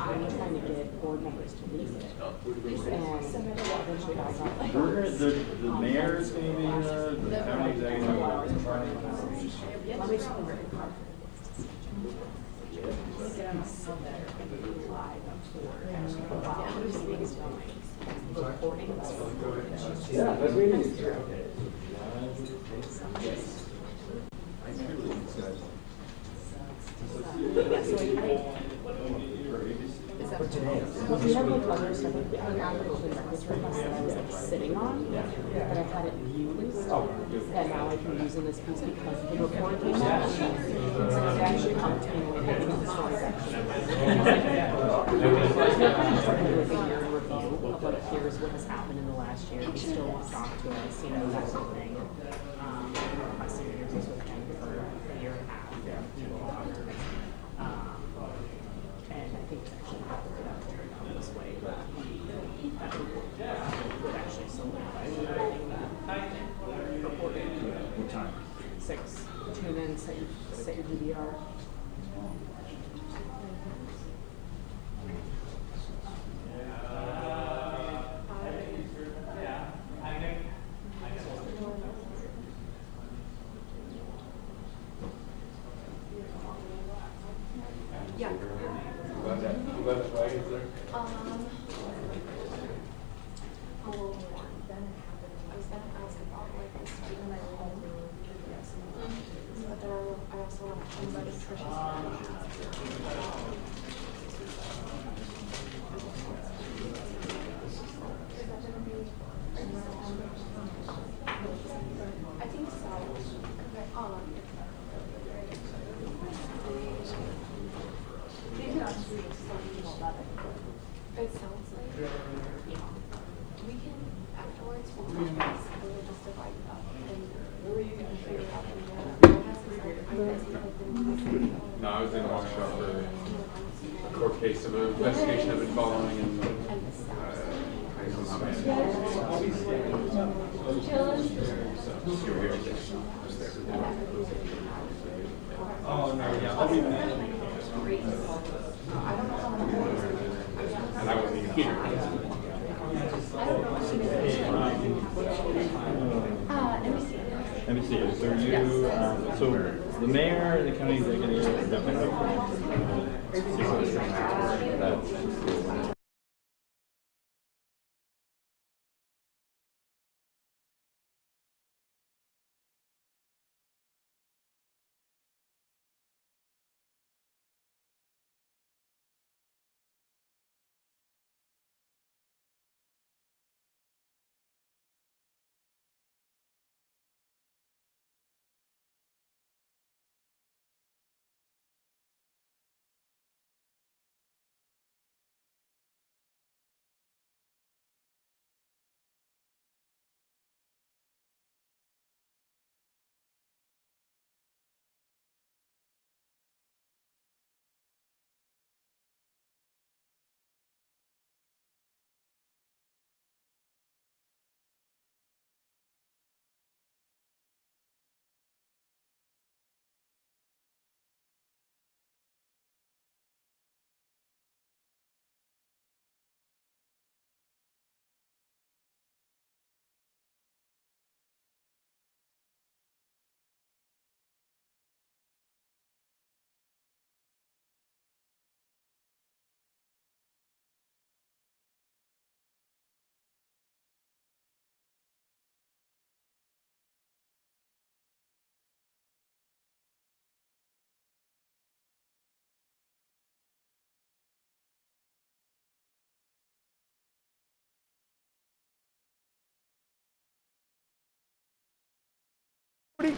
I'm trying to get board members to leave it. And eventually I got like, The mayor's going to be the county executive. let me just Yeah, that's meeting. we have like other stuff, like I got the open records request that I was like sitting on, that I hadn't used, that now I can use in this piece because the report came out. It's like they actually come to me when the story's actually. It's not kind of like a year in review of like here's what has happened in the last year. He still won't talk to us, you know, that sort of thing. My senior year was with him for a year and a half. He will talk to me. And I think it's actually probably not turned out this way, but that would actually solidify everything that reported. What time? 6. Tune in, set your DVR. No, I was in a workshop for a court case of an investigation I've been following, and I don't know how many. Oh, no, yeah, I'll be back. And I wasn't even here. Let me see. So you, so the mayor and the county executive definitely have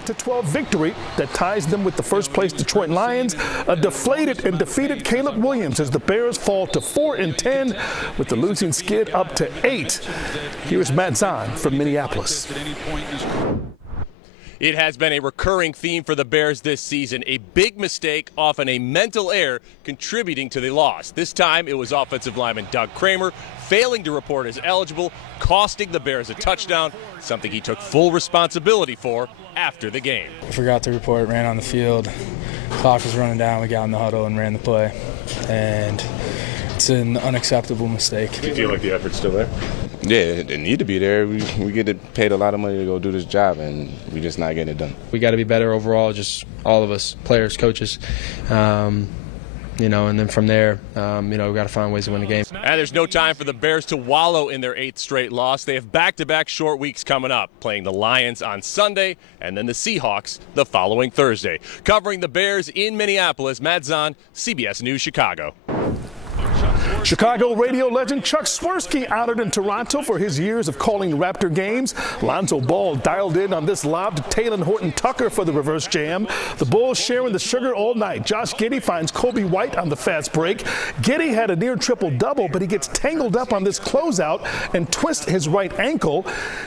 to 12 victory that ties them with the first place Detroit Lions. A deflated and defeated Caleb Williams as the Bears fall to 4-10 with the losing skid up to 8. Here's Madison from Minneapolis. It has been a recurring theme for the Bears this season. A big mistake, often a mental error, contributing to the loss. This time it was offensive lineman Doug Kramer failing to report as eligible, costing the Bears a touchdown, something he took full responsibility for after the game. I forgot to report, ran on the field. Clock was running down. We got in the huddle and ran the play. And It's an unacceptable mistake. Do you feel like the effort's still there? Yeah, they need to be there. We get paid a lot of money to go do this job, and we're just not getting it done. We got to be better overall, just all of us, players, coaches. And then from there, we got to find ways to win the game. And there's no time for the Bears to wallow in their 8th straight loss. They have back-to-back short weeks coming up, playing the Lions on Sunday and then the Seahawks the following Thursday. Covering the Bears in Minneapolis, Madison, CBS News, Chicago. Chicago radio legend Chuck Swirsky honored in Toronto for his years of calling Raptor games. Lonzo Ball dialed in on this lob to Taylor Horton-Tucker for the reverse jam. The Bulls sharing the sugar all night. Josh Giddey finds Kobe White on the fast break. Giddey had a near triple-double, but he gets tangled up on this closeout and twists his right ankle.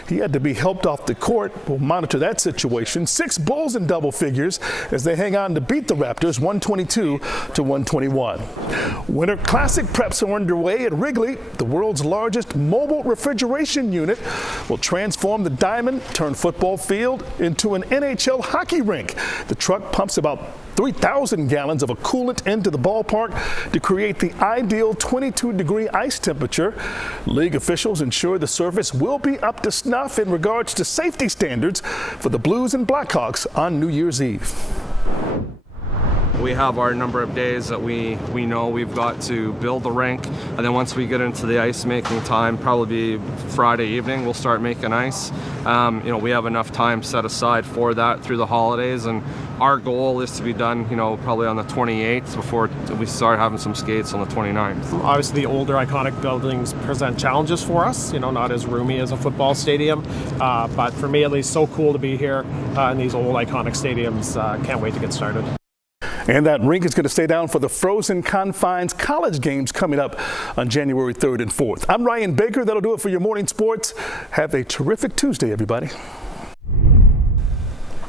He had to be helped off the court. We'll monitor that situation. 6 Bulls in double figures as they hang on to beat the Raptors 122-121. Winter Classic preps are underway at Wrigley. The world's largest mobile refrigeration unit will transform the diamond-turned football field into an NHL hockey rink. The truck pumps about 3,000 gallons of a coolant into the ballpark to create the ideal 22-degree ice temperature. League officials ensure the surface will be up to snuff in regards to safety standards for the Blues and Blackhawks on New Year's Eve. We have our number of days that we know we've got to build the rink, and then once we get into the ice making time, probably Friday evening, we'll start making ice. We have enough time set aside for that through the holidays, and our goal is to be done, probably on the 28th before we start having some skates on the 29th. Obviously, the older iconic buildings present challenges for us, not as roomy as a football stadium, but for me at least, so cool to be here in these old iconic stadiums. Can't wait to get started. And that rink is going to stay down for the Frozen Confines College games coming up on January 3rd and 4th. I'm Ryan Baker. That'll do it for your morning sports. Have a terrific Tuesday, everybody.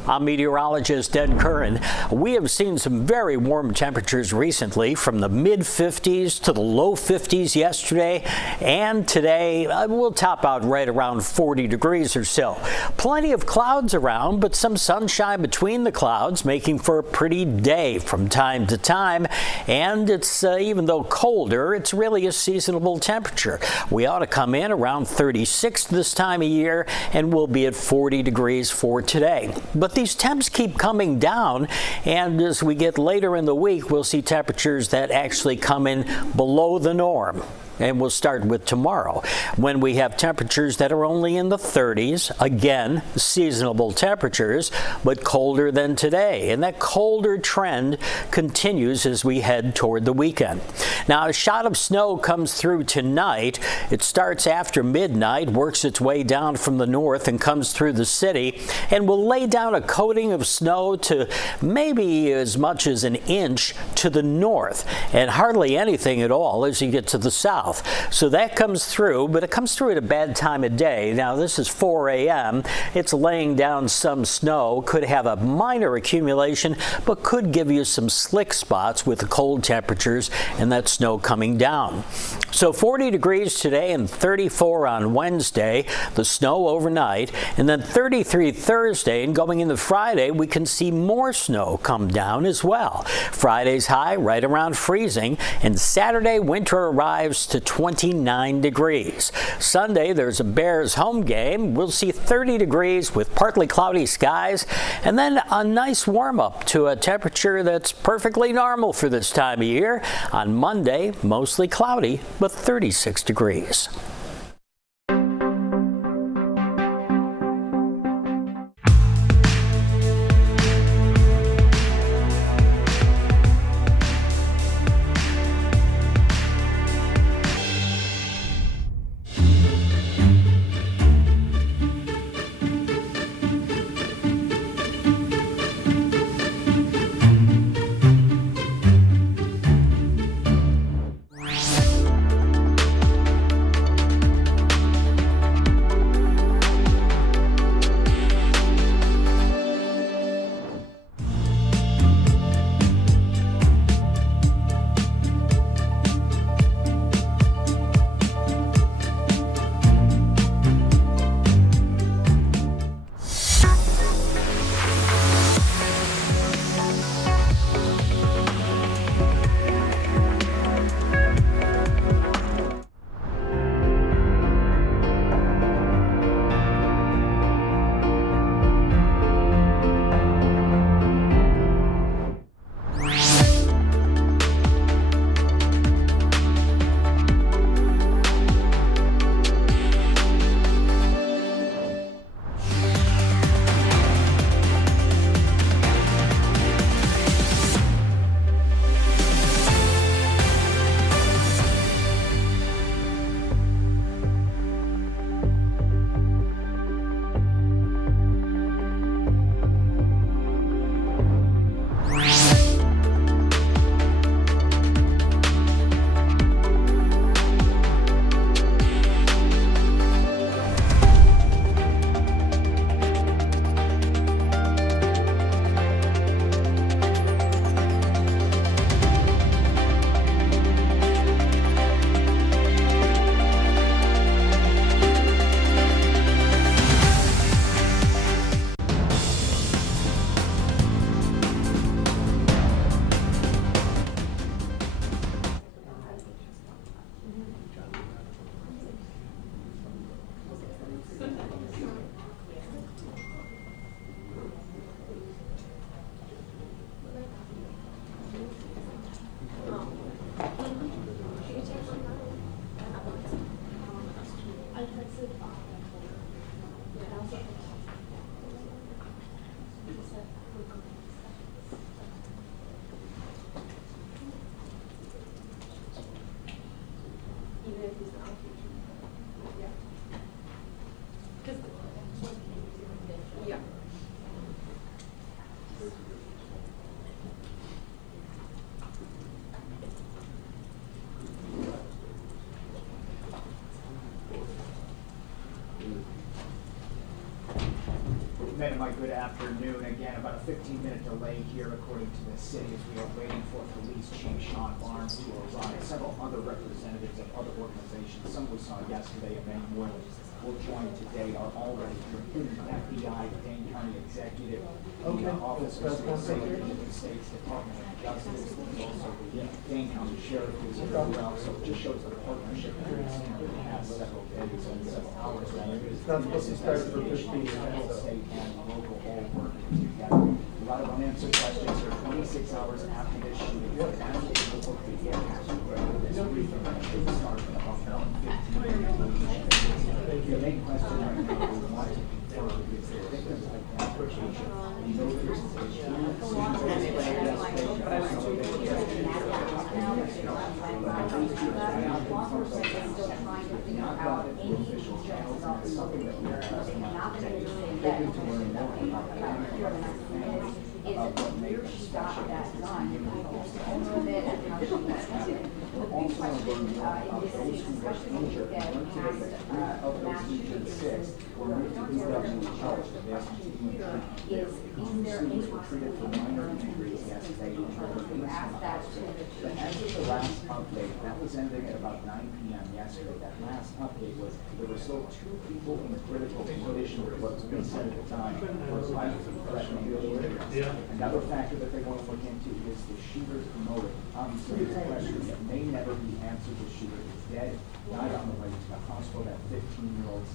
I'm meteorologist Ed Curran. We have seen some very warm temperatures recently, from the mid-50s to the low 50s yesterday, and today we'll top out right around 40 degrees or so. Plenty of clouds around, but some sunshine between the clouds, making for a pretty day from time to time. And it's even though colder, it's really a seasonable temperature. We ought to come in around 36 this time of year, and we'll be at 40 degrees for today. But these temps keep coming down, and as we get later in the week, we'll see temperatures that actually come in below the norm. And we'll start with tomorrow, when we have temperatures that are only in the 30s. Again, seasonable temperatures, but colder than today. And that colder trend continues as we head toward the weekend. Now, a shot of snow comes through tonight. It starts after midnight, works its way down from the north and comes through the city, and will lay down a coating of snow to maybe as much as an inch to the north, and hardly anything at all as you get to the south. So that comes through, but it comes through at a bad time of day. Now, this is 4 a.m. It's laying down some snow, could have a minor accumulation, but could give you some slick spots with the cold temperatures and that snow coming down. So 40 degrees today and 34 on Wednesday, the snow overnight, and then 33 Thursday, and going into Friday, we can see more snow come down as well. Friday's high right around freezing, and Saturday winter arrives to 29 degrees. Sunday, there's a Bears home game. We'll see 30 degrees with partly cloudy skies, and then a nice warm up to a temperature that's perfectly normal for this time of year. On Monday, mostly cloudy, but 36 degrees. afternoon. Again, about a 15-minute delay here, according to the city, as we are waiting for Police Chief Shon to arrive. Several other representatives of other organizations, some we saw yesterday, and many more will join today, are already here, including the FBI, the Dane County Executive, the Office of State Safety, the State's Department of Justice, and also the Dane County Sheriff is here as well. So it just shows the partnership that we've seen over the past several days and several hours. It's not supposed to start for 15 minutes. State and local all working together. A lot of unanswered questions here 26 hours after this shooting. That's what the local media has to do. This briefing should start at about 1:15. The main question right now we want to confirm is the victim's identification. We know there's official channels, and it's something that we are hoping to learn more about what made them special. We're also going to learn more about those who were injured. Learn today that 3 of those injured 6 were moved to UW charged and they're continuing treatment. Students were treated for minor injuries yesterday in the hospital. But as of the last update, that was ending at about 9 p.m. yesterday. That last update was there were still 2 people in critical condition with what was being said at the time for life-threatening injuries. Another factor that they want to look into is the shooter's motive. Obviously, there's a question that may never be answered. The shooter is dead, died on the way to the hospital. That 15-year-old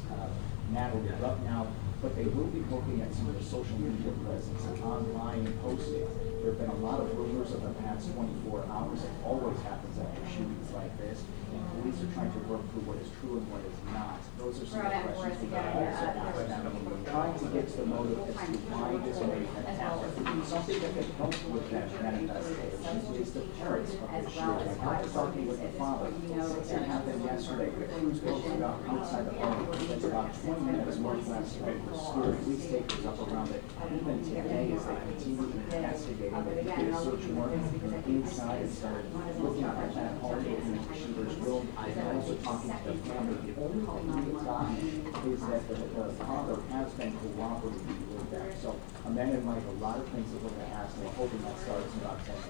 Natalie Rupnow. But they will be looking at some of the social media presence and online posting. There have been a lot of rumors of the past 24 hours. It always happens after shootings like this. And police are trying to work through what is true and what is not. Those are some of the questions we also ask them. Trying to get to the motive as to why this may have happened. Something that can help with that manifestation is the parents of the shooter. How talking with the father. It happened yesterday. The crews posted up outside the home. It's about 20 minutes northwest of the school. Police takers up around it. Even today, as they continue investigating, they did a search warrant inside and started looking at that home, looking at the shooter's room, and also talking to the family. The only thing we've gotten is that the father has been cooperating with that. So Amanda and Mike, a lot of things that we're going to ask, and we're hoping that starts in about 10 minutes.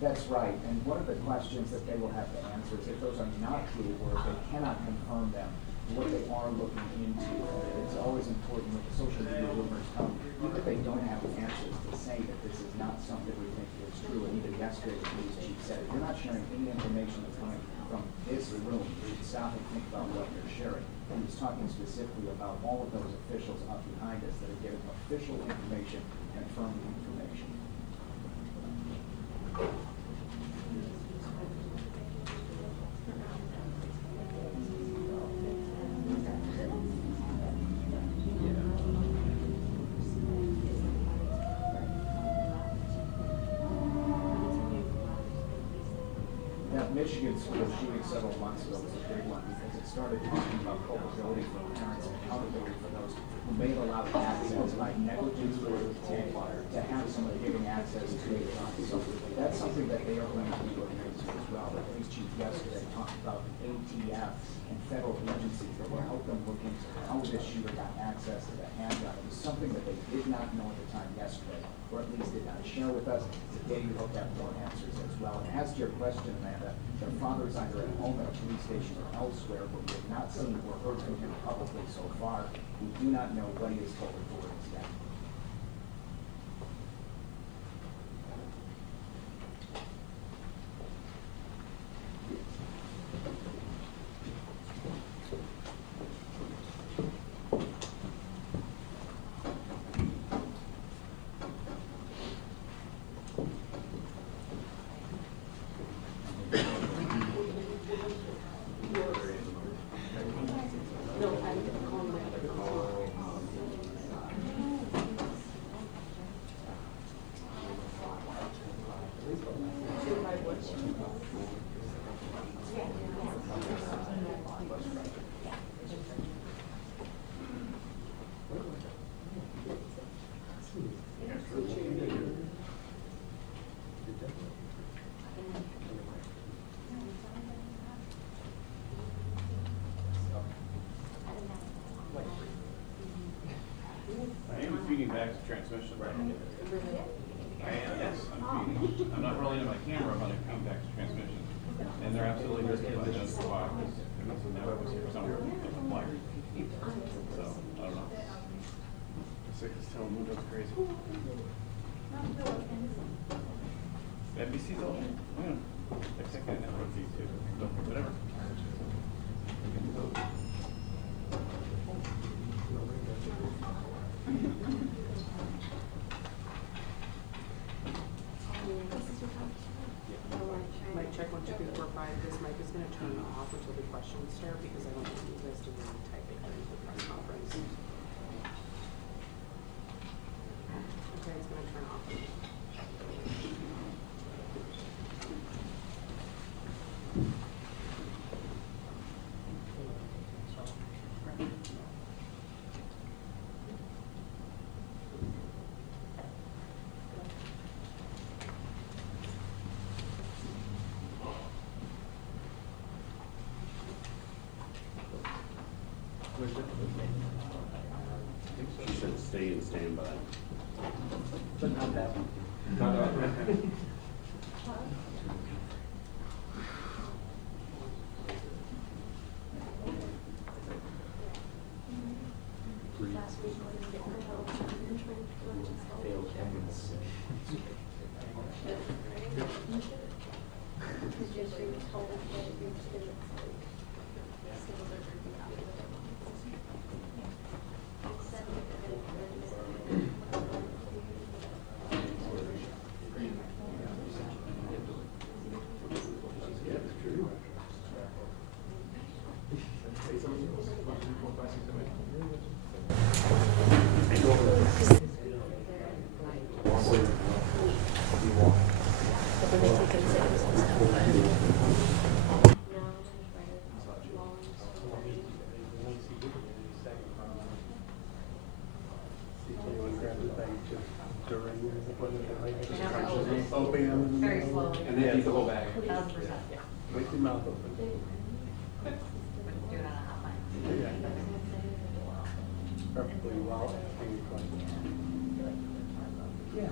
That's right, and one of the questions that they will have to answer is if those are not true or if they cannot confirm them, what they are looking into. It's always important when the social media rumors come, even if they don't have answers, to say that this is not something we think is true. And even yesterday, the police chief said, if you're not sharing any information that's coming from this room, you should stop and think about what you're sharing. And he was talking specifically about all of those officials up behind us that are giving official information, confirming information. Michigan school shooting several months ago was a big one because it started talking about culpability for parents and accountability for those who may have allowed access by negligence or intent to have someone giving access to a gun. So that's something that they are going to be looking into as well. The police chief yesterday talked about ATF and federal agencies that will help them look into how this shooter got access to the handgun. It was something that they did not know at the time yesterday, or at least did not share with us. Today we hope to have more answers as well. And as to your question, Amanda, their father is either at home at a police station or elsewhere, but we have not seen or heard from him publicly so far. We do not know what he has told authorities yet. Payback's transmission. I am, yes. I'm not really into my camera on a Payback's transmission. And they're absolutely justified. That's why. Because it must have never was here somewhere. So, I don't know. Sick is telling me that's crazy. NBC's all right. They're second in network feed too. So, whatever. Mic check 1 2 3 4 5. This mic is going to turn off until the questions start because I don't want you guys to really type it into the press conference. Okay, it's going to turn off. She said stay and stand by. But not that one. Not that one. Very slowly. And then eat the whole bag. 1000%. Yeah. Wait your mouth open. Do it on a hotline. Perfectly well. Yeah.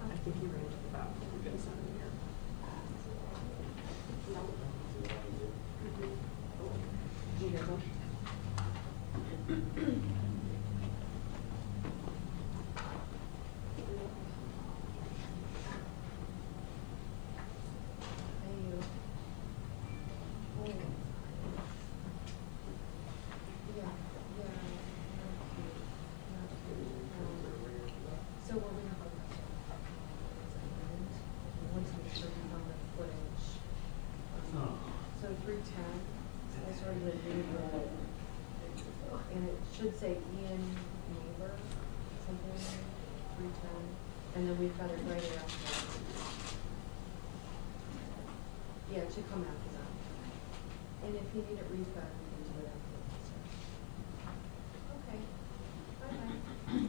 I think you ran to the bathroom. We didn't send him here. Do you hear them? So we're gonna have once we show you on the footage. So 310, that's already reviewed and it should say Ian Neighbor, something, 310, and then we've got it right after that. Yeah, it should come after that. And if you need it refed, we can do it after. Okay. Okay.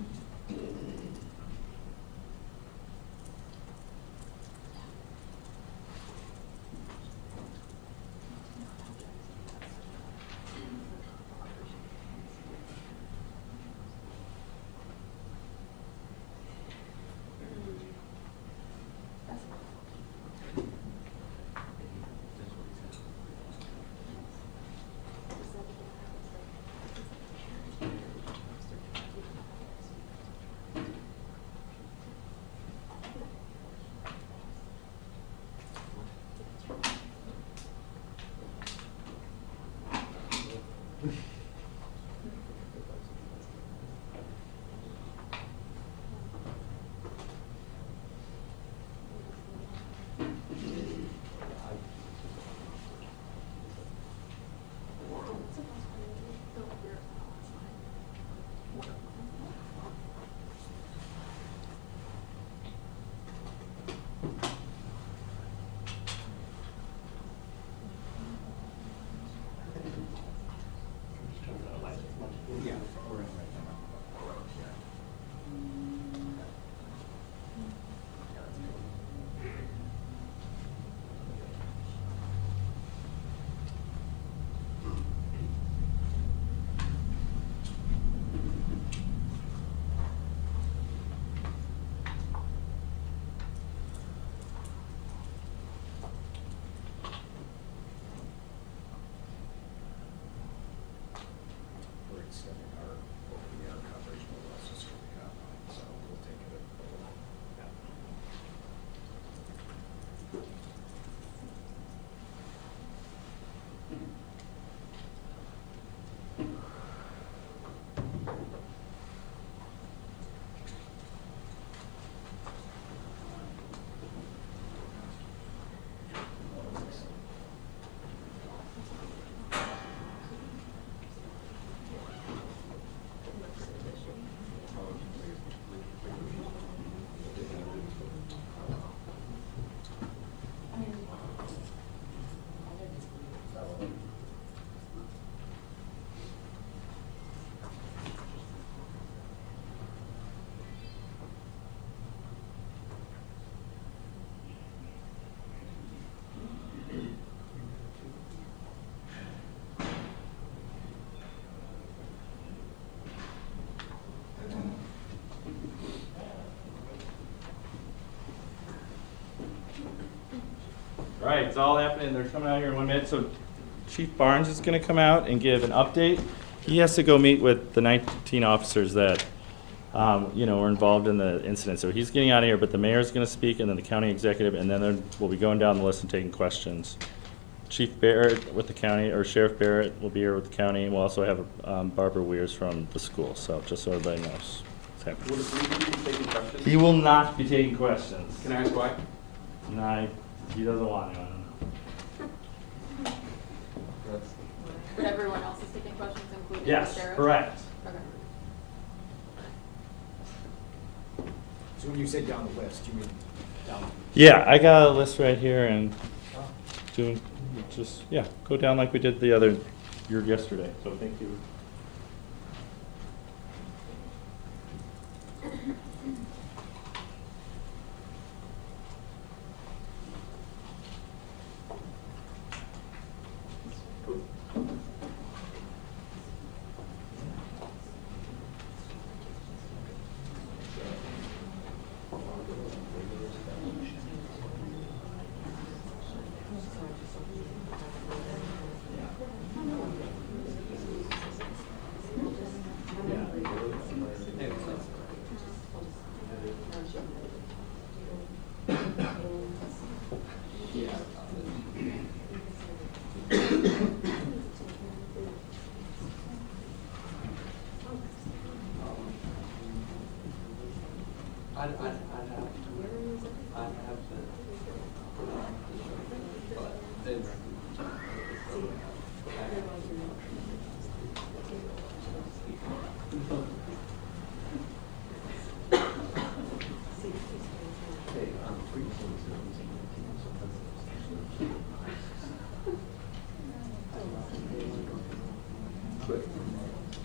right, it's all happening. They're coming out here in 1 minute. So Chief Barnes is going to come out and give an update. He has to go meet with the 19 officers that, were involved in the incident. So he's getting out of here, but the mayor's going to speak, and then the county executive, and then we'll be going down the list and taking questions. Chief Barrett with the county, or Sheriff Barrett will be here with the county. We'll also have Barbara Weirs from the school. So just so everybody knows what's happening. Will the police be taking questions? He will not be taking questions. Can I ask why? No, he doesn't want to. I don't know. But everyone else is taking questions, including the Yes, sheriff? correct. Okay. So when you say down the list, you mean down? Yeah, I got a list right here, and go down like we did yesterday. So thank you.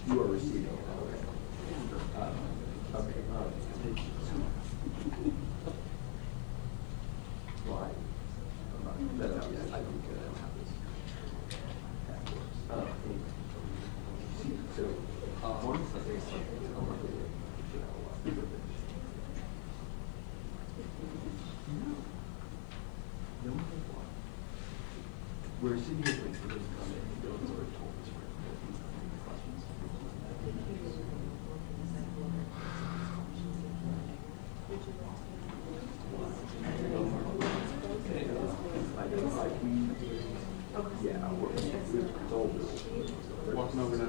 You are receiving. We're sitting here waiting for them to come in. They don't know what told us for questions. Walking over now.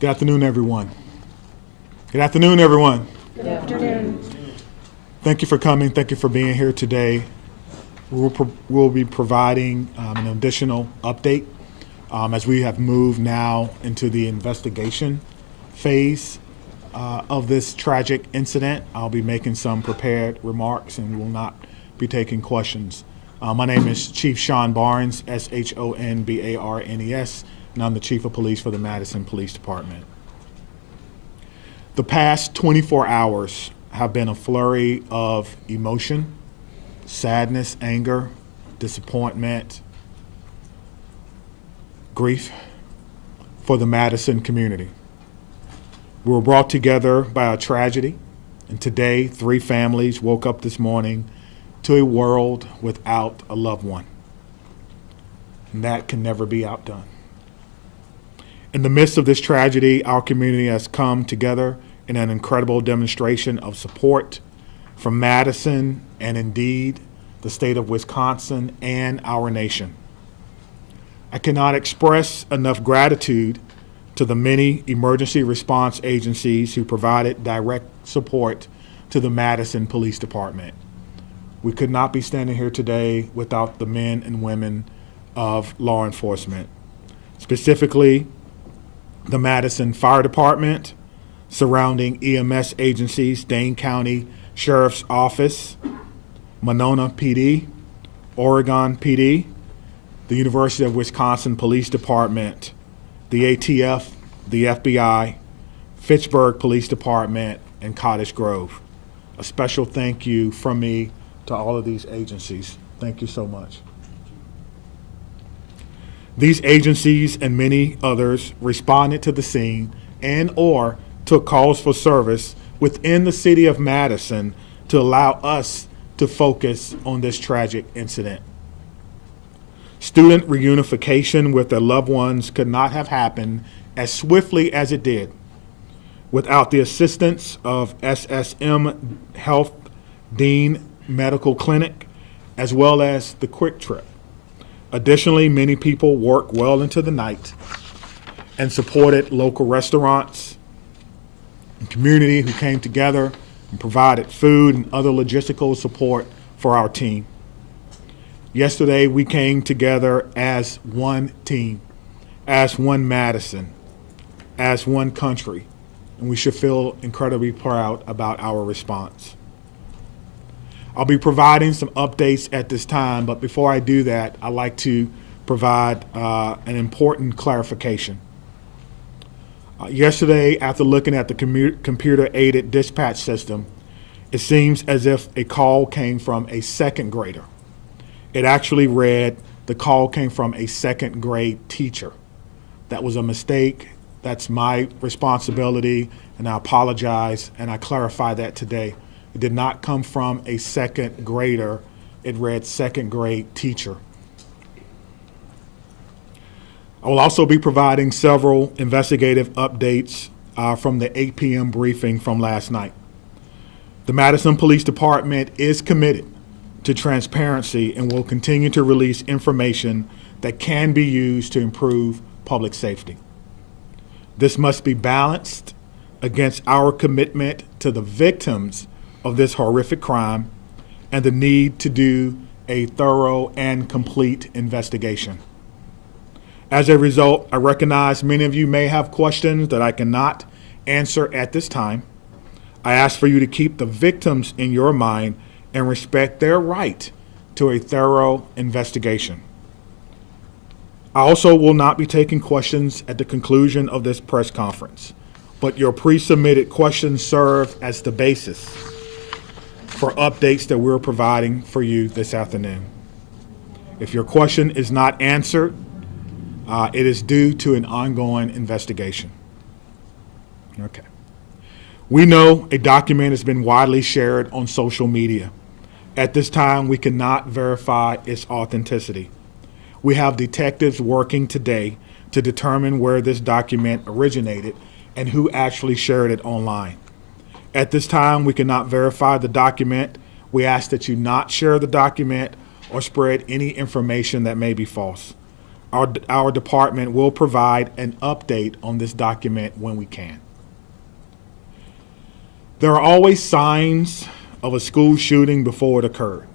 Good afternoon, everyone. Good afternoon, everyone. Good afternoon. Thank you for coming. Thank you for being here today. We'll be providing an additional update as we have moved now into the investigation phase of this tragic incident. I'll be making some prepared remarks and will not be taking questions. My name is Chief Shon Barnes, SHONBARNES, and I'm the Chief of Police for the Madison Police Department. The past 24 hours have been a flurry of emotion, sadness, anger, disappointment, grief for the Madison community. We were brought together by a tragedy, and today 3 families woke up this morning to a world without a loved one. And that can never be outdone. In the midst of this tragedy, our community has come together in an incredible demonstration of support from Madison and indeed the state of Wisconsin and our nation. I cannot express enough gratitude to the many emergency response agencies who provided direct support to the Madison Police Department. We could not be standing here today without the men and women of law enforcement. Specifically, the Madison Fire Department, surrounding EMS agencies, Dane County Sheriff's Office, Monona PD, Oregon PD, the University of Wisconsin Police Department, the ATF, the FBI, Fitchburg Police Department, and Cottage Grove. A special thank you from me to all of these agencies. Thank you so much. These agencies and many others responded to the scene and/or took calls for service within the city of Madison to allow us to focus on this tragic incident. Student reunification with their loved ones could not have happened as swiftly as it did without the assistance of SSM Health Dean Medical Clinic, as well as the Quick Trip. Additionally, many people worked well into the night and supported local restaurants and community who came together and provided food and other logistical support for our team. Yesterday, we came together as one team, as one Madison, as one country, and we should feel incredibly proud about our response. I'll be providing some updates at this time, but before I do that, I'd like to provide an important clarification. Yesterday, after looking at the computer-aided dispatch system, it seems as if a call came from a second grader. It actually read, the call came from a second grade teacher. That was a mistake. That's my responsibility, and I apologize, and I clarify that today. It did not come from a second grader. It read second grade teacher. I will also be providing several investigative updates from the 8 p.m. briefing from last night. The Madison Police Department is committed to transparency and will continue to release information that can be used to improve public safety. This must be balanced against our commitment to the victims of this horrific crime and the need to do a thorough and complete investigation. As a result, I recognize many of you may have questions that I cannot answer at this time. I ask for you to keep the victims in your mind and respect their right to a thorough investigation. I also will not be taking questions at the conclusion of this press conference, but your pre-submitted questions serve as the basis for updates that we're providing for you this afternoon. If your question is not answered, it is due to an ongoing investigation. Okay. We know a document has been widely shared on social media. At this time, we cannot verify its authenticity. We have detectives working today to determine where this document originated and who actually shared it online. At this time, we cannot verify the document. We ask that you not share the document or spread any information that may be false. Our department will provide an update on this document when we can. There are always signs of a school shooting before it occurred.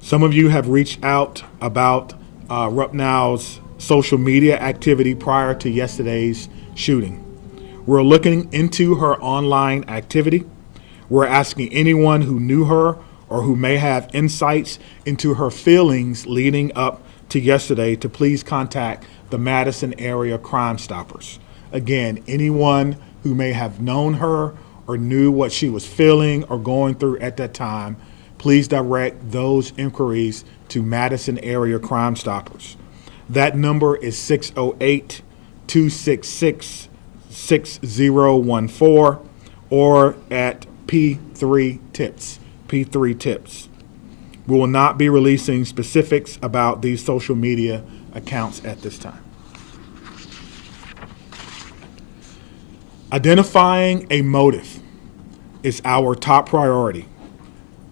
Some of you have reached out about Rupnow's social media activity prior to yesterday's shooting. We're looking into her online activity. We're asking anyone who knew her or who may have insights into her feelings leading up to yesterday to please contact the Madison Area Crime Stoppers. Again, anyone who may have known her or knew what she was feeling or going through at that time, please direct those inquiries to Madison Area Crime Stoppers. That number is 608-266-6014 or at P3 Tips. P3 Tips. We will not be releasing specifics about these social media accounts at this time. Identifying a motive is our top priority,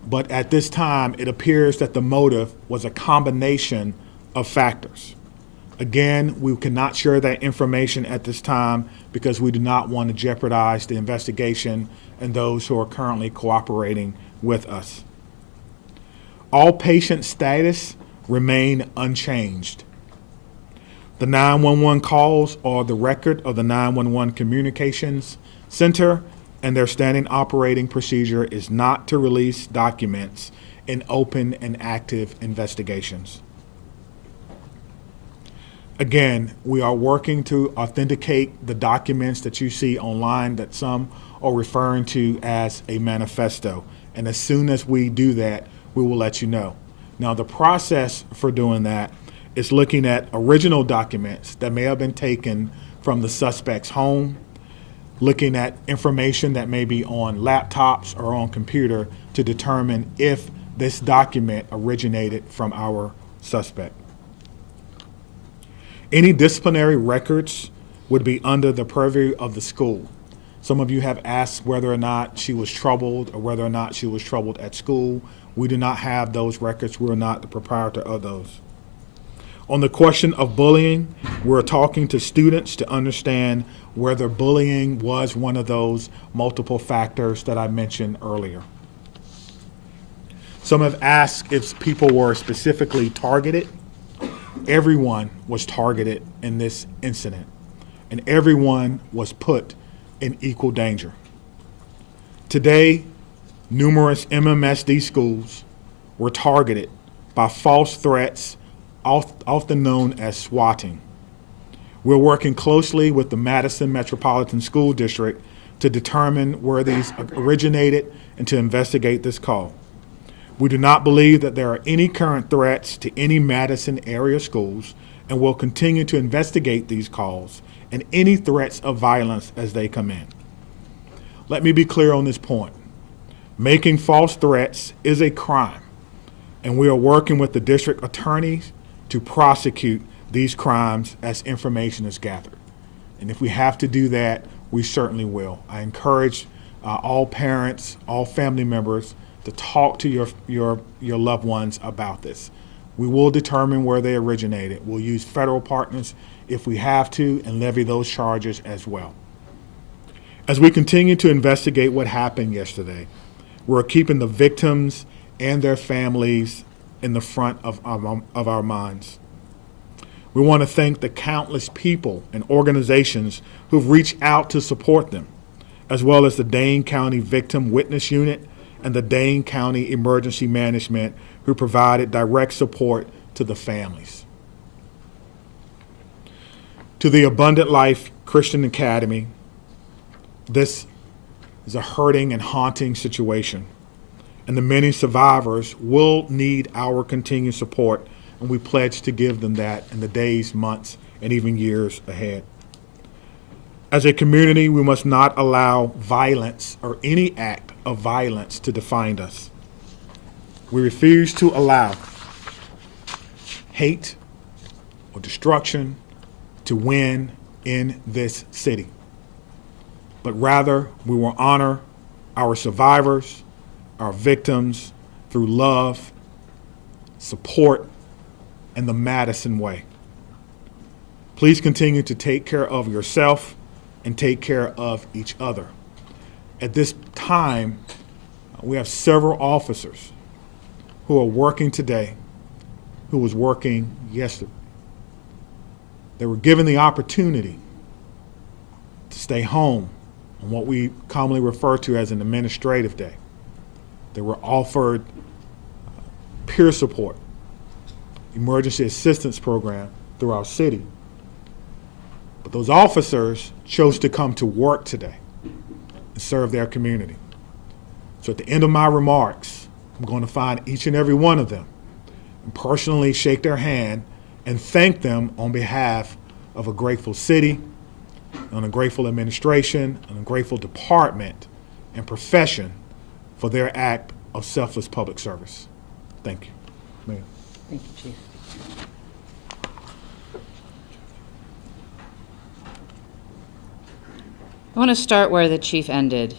but at this time, it appears that the motive was a combination of factors. Again, we cannot share that information at this time because we do not want to jeopardize the investigation and those who are currently cooperating with us. All patient status remain unchanged. The 911 calls are the record of the 911 Communications Center, and their standing operating procedure is not to release documents in open and active investigations. Again, we are working to authenticate the documents that you see online that some are referring to as a manifesto. And as soon as we do that, we will let you know. Now, the process for doing that is looking at original documents that may have been taken from the suspect's home, looking at information that may be on laptops or on computer to determine if this document originated from our suspect. Any disciplinary records would be under the purview of the school. Some of you have asked whether or not she was troubled or whether or not she was troubled at school. We do not have those records. We're not the proprietor of those. On the question of bullying, we're talking to students to understand whether bullying was one of those multiple factors that I mentioned earlier. Some have asked if people were specifically targeted. Everyone was targeted in this incident, and everyone was put in equal danger. Today, numerous MMSD schools were targeted by false threats, often known as swatting. We're working closely with the Madison Metropolitan School District to determine where these originated and to investigate this call. We do not believe that there are any current threats to any Madison area schools, and will continue to investigate these calls and any threats of violence as they come in. Let me be clear on this point. Making false threats is a crime, and we are working with the district attorneys to prosecute these crimes as information is gathered. And if we have to do that, we certainly will. I encourage all parents, all family members to talk to your loved ones about this. We will determine where they originated. We'll use federal partners if we have to and levy those charges as well. As we continue to investigate what happened yesterday, we're keeping the victims and their families in the front of our minds. We want to thank the countless people and organizations who've reached out to support them, as well as the Dane County Victim Witness Unit and the Dane County Emergency Management, who provided direct support to the families. To the Abundant Life Christian Academy, this is a hurting and haunting situation, and the many survivors will need our continued support, and we pledge to give them that in the days, months, and even years ahead. As a community, we must not allow violence or any act of violence to define us. We refuse to allow hate or destruction to win in this city, but rather we will honor our survivors, our victims through love, support, and the Madison way. Please continue to take care of yourself and take care of each other. At this time, we have several officers who are working today, who was working yesterday. They were given the opportunity to stay home on what we commonly refer to as an administrative day. They were offered peer support, emergency assistance program through our city. But those officers chose to come to work today and serve their community. So at the end of my remarks, I'm going to find each and every one of them and personally shake their hand and thank them on behalf of a grateful city, and a grateful administration, and a grateful department and profession for their act of selfless public service. Thank you. Mayor. Thank you, Chief. I want to start where the chief ended,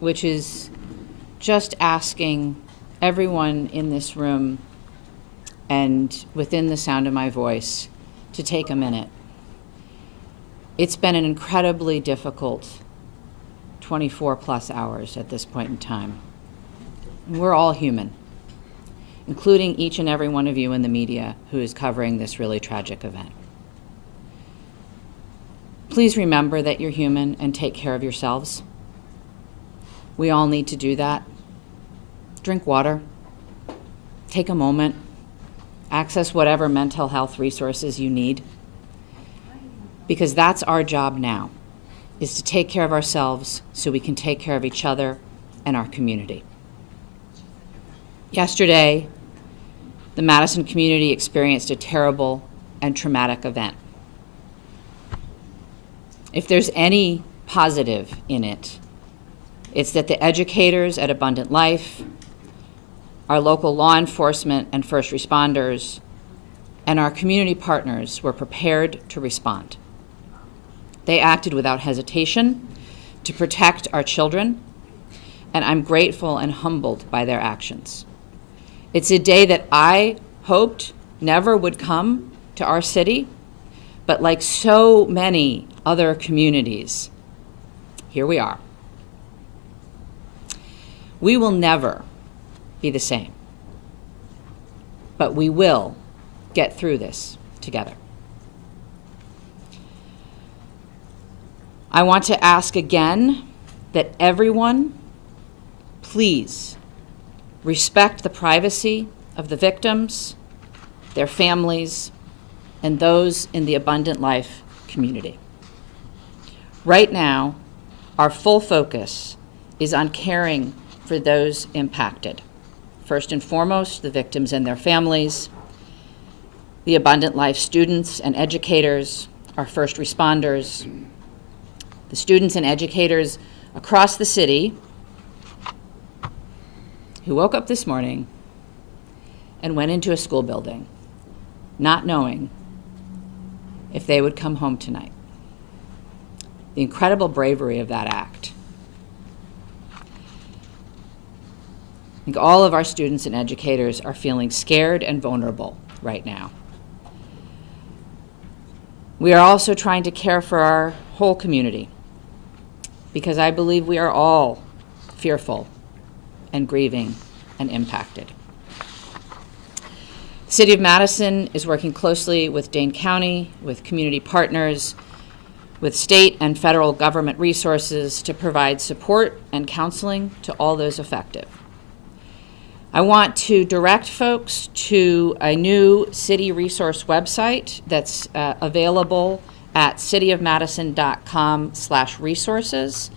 which is just asking everyone in this room and within the sound of my voice to take a minute. It's been an incredibly difficult 24 plus hours at this point in time. And we're all human. including each and every one of you in the media who is covering this really tragic event. Please remember that you're human and take care of yourselves. We all need to do that. Drink water. Take a moment. Access whatever mental health resources you need. Because that's our job now, is to take care of ourselves so we can take care of each other and our community. Yesterday, the Madison community experienced a terrible and traumatic event. If there's any positive in it, it's that the educators at Abundant Life, our local law enforcement and first responders, and our community partners were prepared to respond. They acted without hesitation to protect our children, and I'm grateful and humbled by their actions. It's a day that I hoped never would come to our city, but like so many other communities, here we are. We will never be the same, but we will get through this together. I want to ask again that everyone, please respect the privacy of the victims, their families, and those in the Abundant Life community. Right now, our full focus is on caring for those impacted. First and foremost, the victims and their families, the Abundant Life students and educators, our first responders, the students and educators across the city who woke up this morning and went into a school building not knowing if they would come home tonight. The incredible bravery of that act. I think all of our students and educators are feeling scared and vulnerable right now. We are also trying to care for our whole community because I believe we are all fearful and grieving and impacted. The City of Madison is working closely with Dane County, with community partners, with state and federal government resources to provide support and counseling to all those affected. I want to direct folks to a new city resource website that's available at cityofmadison.com/resources,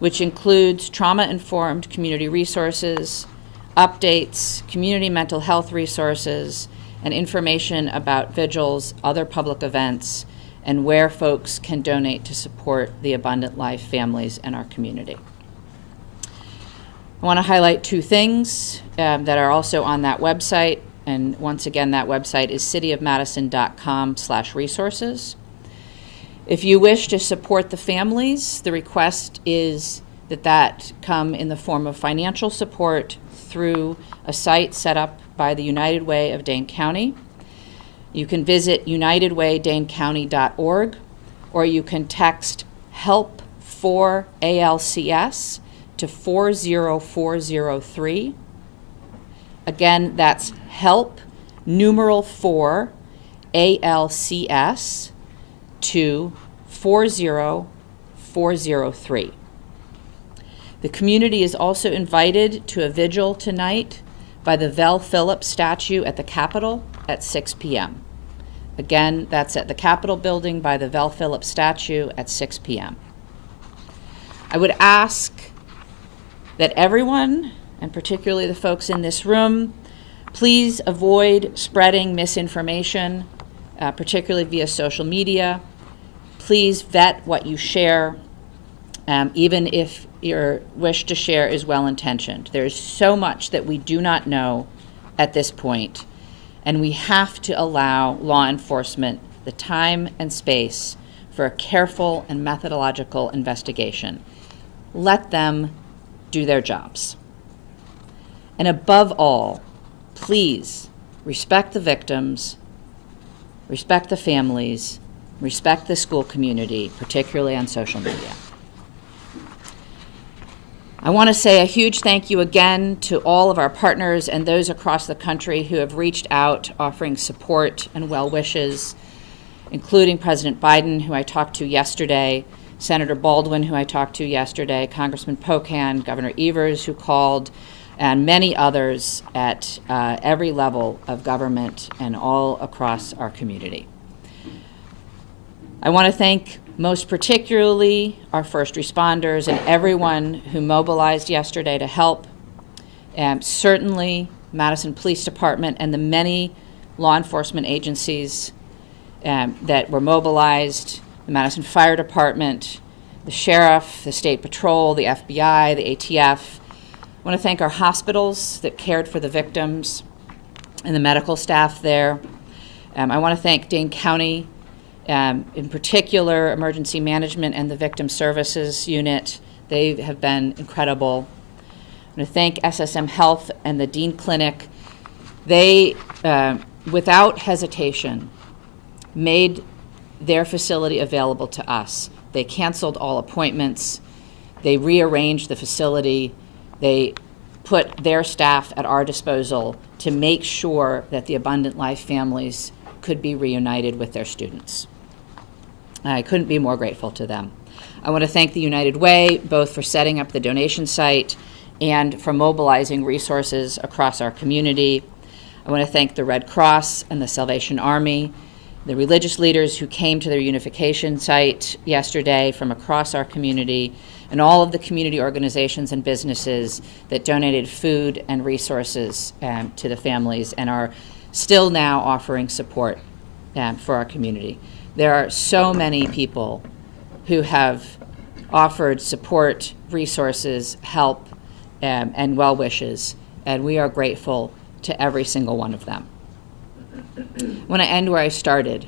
which includes trauma-informed community resources, updates, community mental health resources, and information about vigils, other public events, and where folks can donate to support the Abundant Life families in our community. I want to highlight two things that are also on that website, and once again, that website is cityofmadison.com/resources. If you wish to support the families, the request is that come in the form of financial support through a site set up by the United Way of Dane County. You can visit unitedwaydanecounty.org, or you can text HELP for ALCS to 40403. Again, that's HELP numeral 4 ALCS to 40403. The community is also invited to a vigil tonight by the Vel Phillips statue at the Capitol at 6 p.m. Again, that's at the Capitol building by the Vel Phillips statue at 6 p.m. I would ask that everyone, and particularly the folks in this room, please avoid spreading misinformation, particularly via social media. Please vet what you share, even if your wish to share is well-intentioned. There is so much that we do not know at this point, and we have to allow law enforcement the time and space for a careful and methodological investigation. Let them do their jobs. And above all, please respect the victims, respect the families, respect the school community, particularly on social media. I want to say a huge thank you again to all of our partners and those across the country who have reached out offering support and well wishes, including President Biden, who I talked to yesterday, Senator Baldwin, who I talked to yesterday, Congressman Pocan, Governor Evers, who called, and many others at every level of government and all across our community. I want to thank most particularly our first responders and everyone who mobilized yesterday to help. Certainly Madison Police Department and the many law enforcement agencies that were mobilized, the Madison Fire Department, the Sheriff, the State Patrol, the FBI, the ATF. I want to thank our hospitals that cared for the victims and the medical staff there. I want to thank Dane County, in particular, Emergency Management and the Victim Services Unit. They have been incredible. I want to thank SSM Health and the Dean Clinic. They, without hesitation, made their facility available to us. They canceled all appointments. They rearranged the facility. They put their staff at our disposal to make sure that the Abundant Life families could be reunited with their students. I couldn't be more grateful to them. I want to thank the United Way, both for setting up the donation site and for mobilizing resources across our community. I want to thank the Red Cross and the Salvation Army, the religious leaders who came to their unification site yesterday from across our community, and all of the community organizations and businesses that donated food and resources to the families and are still now offering support for our community. There are so many people who have offered support, resources, help, and well wishes, and we are grateful to every single one of them. I want to end where I started,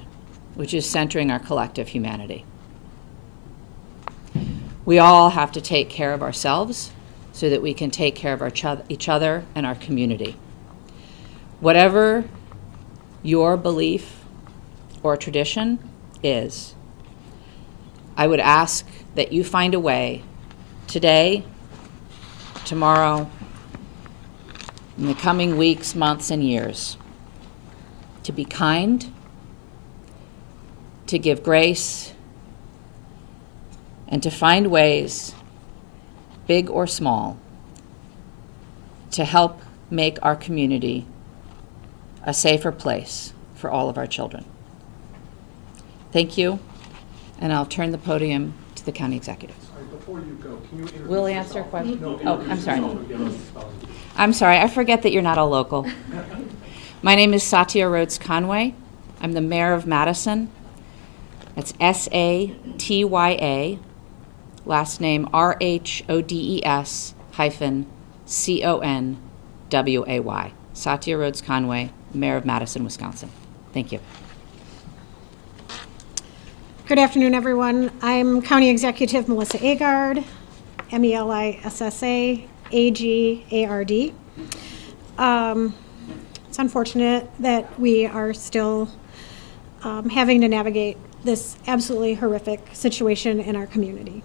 which is centering our collective humanity. We all have to take care of ourselves so that we can take care of each other and our community. Whatever your belief or tradition is, I would ask that you find a way today, tomorrow, in the coming weeks, months, and years to be kind, to give grace, and to find ways, big or small, to help make our community a safer place for all of our children. Thank you, and I'll turn the podium to the county executive. Sorry, before you go, can you introduce Will he answer a yourself? question? No, Oh, I'm sorry. yourself. I'm sorry, I forget that you're not a local. My name is Satya Rhodes Conway. I'm the mayor of Madison. That's S-A-T-Y-A, last name R-H-O-D-E-S-C-O-N-W-A-Y. Satya Rhodes Conway, mayor of Madison, Wisconsin. Thank you. Good afternoon, everyone. I'm County Executive Melissa Agard, M-E-L-I-S-S-A, A-G-A-R-D. It's unfortunate that we are still having to navigate this absolutely horrific situation in our community.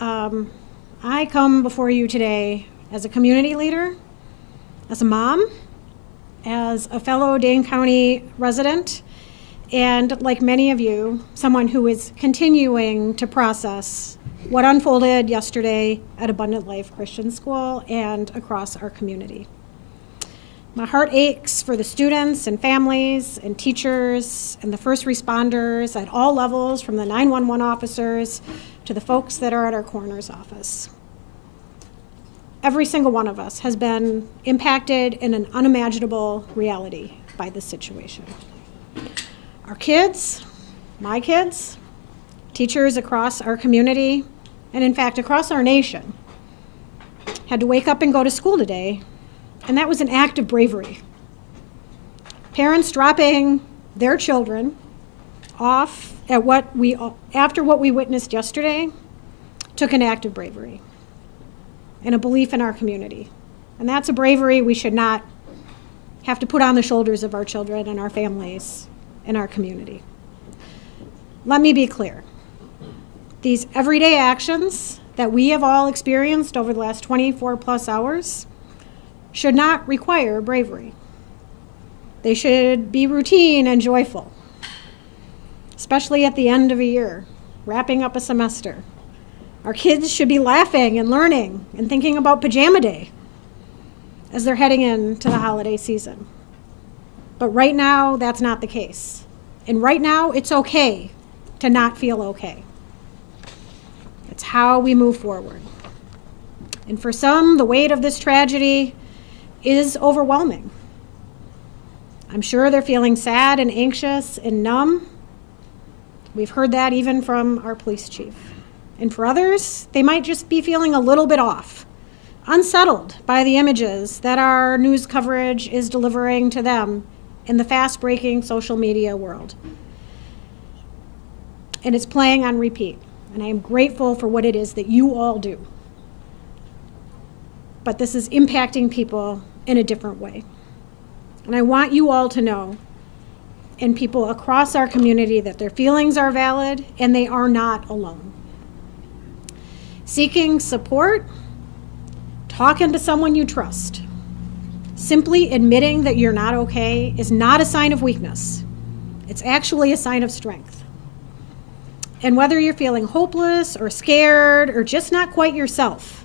I come before you today as a community leader, as a mom, as a fellow Dane County resident, and like many of you, someone who is continuing to process what unfolded yesterday at Abundant Life Christian School and across our community. My heart aches for the students and families and teachers and the first responders at all levels, from the 911 officers to the folks that are at our coroner's office. Every single one of us has been impacted in an unimaginable reality by this situation. Our kids, my kids, teachers across our community, and in fact across our nation, had to wake up and go to school today, and that was an act of bravery. Parents dropping their children off at after what we witnessed yesterday took an act of bravery and a belief in our community. And that's a bravery we should not have to put on the shoulders of our children and our families in our community. Let me be clear. These everyday actions that we have all experienced over the last 24 plus hours should not require bravery. They should be routine and joyful, especially at the end of a year, wrapping up a semester. Our kids should be laughing and learning and thinking about pajama day as they're heading into the holiday season. But right now, that's not the case. And right now, it's okay to not feel okay. It's how we move forward. And for some, the weight of this tragedy is overwhelming. I'm sure they're feeling sad and anxious and numb. We've heard that even from our police chief. And for others, they might just be feeling a little bit off, unsettled by the images that our news coverage is delivering to them in the fast-breaking social media world. And it's playing on repeat. And I am grateful for what it is that you all do. But this is impacting people in a different way. And I want you all to know, and people across our community, that their feelings are valid and they are not alone. Seeking support, talking to someone you trust, simply admitting that you're not okay is not a sign of weakness. It's actually a sign of strength. And whether you're feeling hopeless or scared or just not quite yourself,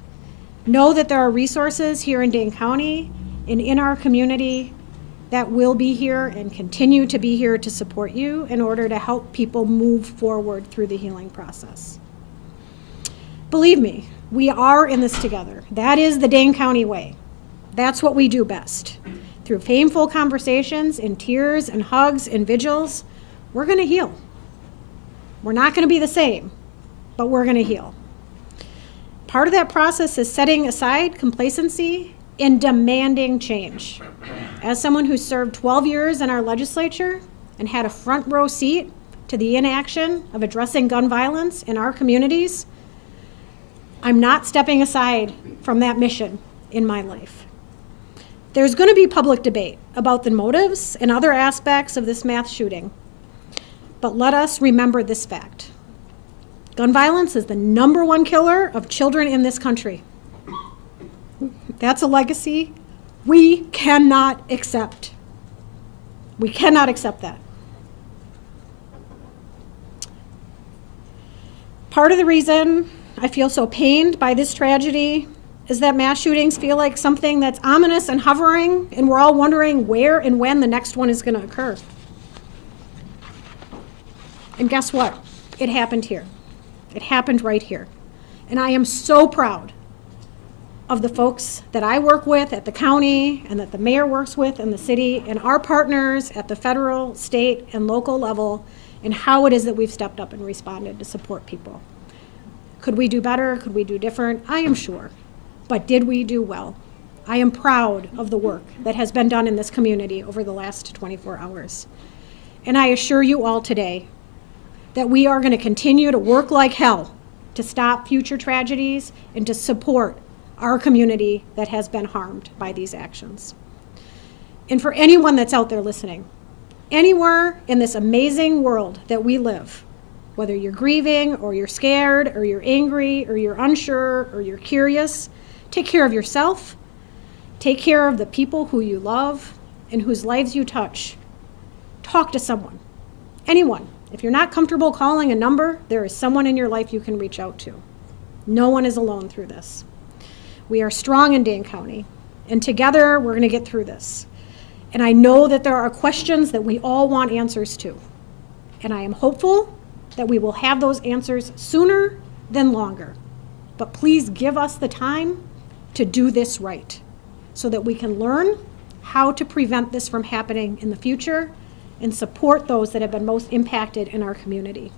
know that there are resources here in Dane County and in our community that will be here and continue to be here to support you in order to help people move forward through the healing process. Believe me, we are in this together. That is the Dane County way. That's what we do best. Through painful conversations and tears and hugs and vigils, we're going to heal. We're not going to be the same, but we're going to heal. Part of that process is setting aside complacency and demanding change. As someone who served 12 years in our legislature and had a front row seat to the inaction of addressing gun violence in our communities, I'm not stepping aside from that mission in my life. There's going to be public debate about the motives and other aspects of this mass shooting. But let us remember this fact. Gun violence is the #1 killer of children in this country. That's a legacy we cannot accept. We cannot accept that. Part of the reason I feel so pained by this tragedy is that mass shootings feel like something that's ominous and hovering, and we're all wondering where and when the next one is going to occur. And guess what? It happened here. It happened right here. And I am so proud of the folks that I work with at the county and that the mayor works with in the city and our partners at the federal, state, and local level, and how it is that we've stepped up and responded to support people. Could we do better? Could we do different? I am sure. But did we do well? I am proud of the work that has been done in this community over the last 24 hours. And I assure you all today that we are going to continue to work like hell to stop future tragedies and to support our community that has been harmed by these actions. And for anyone that's out there listening, anywhere in this amazing world that we live, whether you're grieving or you're scared or you're angry or you're unsure or you're curious, take care of yourself, take care of the people who you love and whose lives you touch. Talk to someone, anyone. If you're not comfortable calling a number, there is someone in your life you can reach out to. No one is alone through this. We are strong in Dane County, and together we're going to get through this. And I know that there are questions that we all want answers to. And I am hopeful that we will have those answers sooner than longer. But please give us the time to do this right so that we can learn how to prevent this from happening in the future and support those that have been most impacted in our community.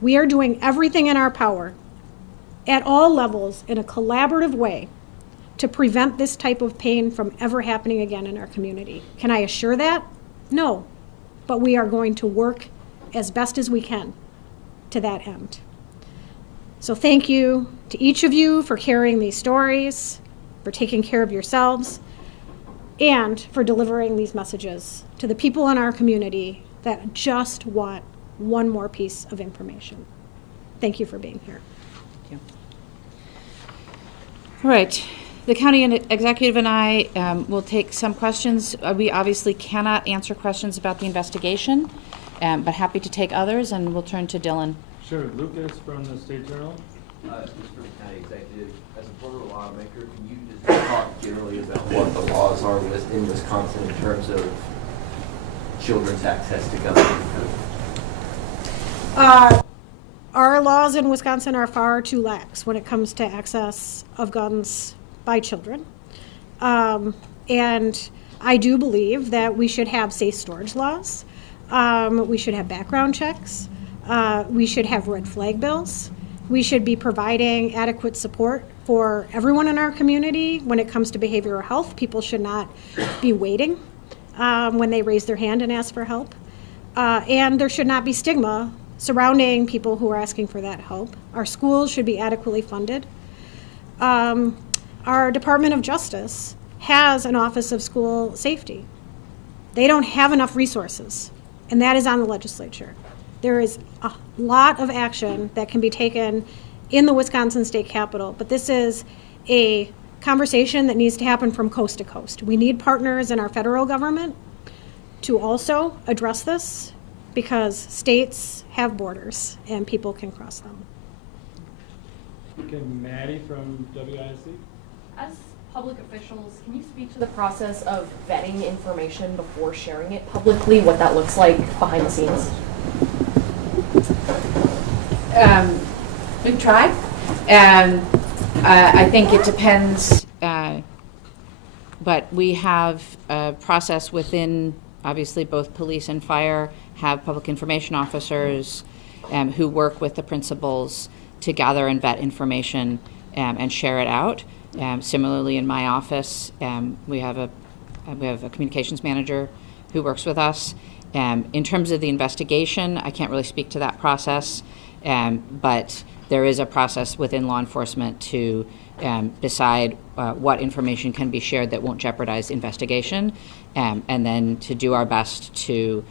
We are doing everything in our power at all levels in a collaborative way to prevent this type of pain from ever happening again in our community. Can I assure that? No, but we are going to work as best as we can to that end. So thank you to each of you for carrying these stories, for taking care of yourselves, and for delivering these messages to the people in our community that just want one more piece of information. Thank you for being here. Thank you. All right. The county executive and I will take some questions. We obviously cannot answer questions about the investigation, but happy to take others, and we'll turn to Dylan. Sure. Lucas from the State Journal. Just for the county executive, as a former lawmaker, can you just talk generally about what the laws are in Wisconsin in terms of children's access to guns? Our laws in Wisconsin are far too lax when it comes to access of guns by children. And I do believe that we should have safe storage laws. We should have background checks. We should have red flag bills. We should be providing adequate support for everyone in our community when it comes to behavioral health. People should not be waiting when they raise their hand and ask for help. And there should not be stigma surrounding people who are asking for that help. Our schools should be adequately funded. Our Department of Justice has an Office of School Safety. They don't have enough resources, and that is on the legislature. There is a lot of action that can be taken in the Wisconsin State Capitol, but this is a conversation that needs to happen from coast to coast. We need partners in our federal government to also address this, because states have borders and people can cross them. Okay, Maddie from WIC. As public officials, can you speak to the process of vetting information before sharing it publicly, what that looks like behind the scenes? We try. I think it depends, but we have a process within, obviously, both police and fire have public information officers who work with the principals to gather and vet information and share it out. Similarly, in my office, we have a communications manager who works with us. In terms of the investigation, I can't really speak to that process, but there is a process within law enforcement to decide what information can be shared that won't jeopardize investigation, and then to do our best to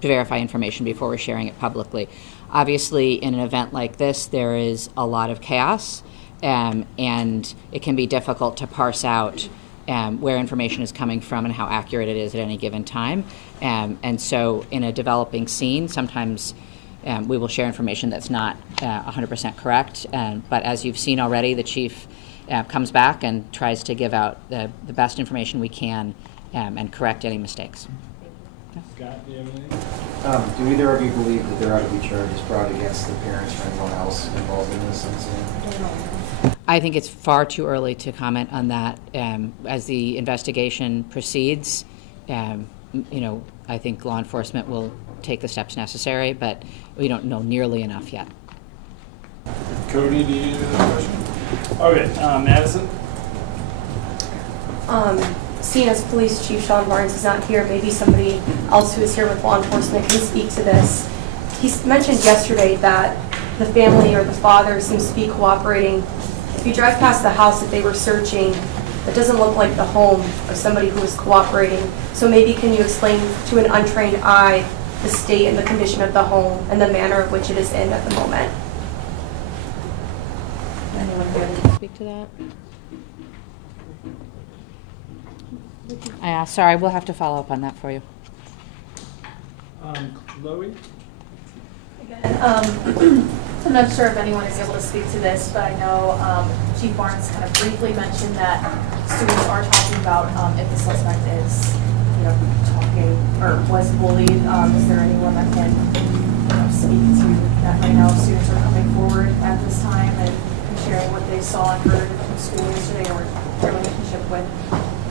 verify information before we're sharing it publicly. Obviously, in an event like this, there is a lot of chaos, and it can be difficult to parse out where information is coming from and how accurate it is at any given time. And so in a developing scene, sometimes we will share information that's not 100% correct. But as you've seen already, the chief comes back and tries to give out the best information we can and correct any mistakes. Scott, do you have anything? Do either of you believe that there ought to be charges brought against the parents or anyone else involved in this incident? I think it's far too early to comment on that. As the investigation proceeds, I think law enforcement will take the steps necessary, but we don't know nearly enough yet. Cody, do you have a question? Okay, Madison. Seeing as Police Chief Shon Barnes is not here, maybe somebody else who is here with law enforcement can speak to this. He mentioned yesterday that the family or the father seems to be cooperating. If you drive past the house that they were searching, it doesn't look like the home of somebody who is cooperating. So maybe can you explain to an untrained eye the state and the condition of the home and the manner of which it is in at the moment? Anyone here that can speak to that? Sorry, we'll have to follow up on that for you. Chloe? I'm not sure if anyone is able to speak to this, but I know Chief Barnes kind of briefly mentioned that students are talking about if the suspect is, talking or was bullied. Is there anyone that can speak to that right now? Students are coming forward at this time and sharing what they saw and heard from school yesterday or their relationship with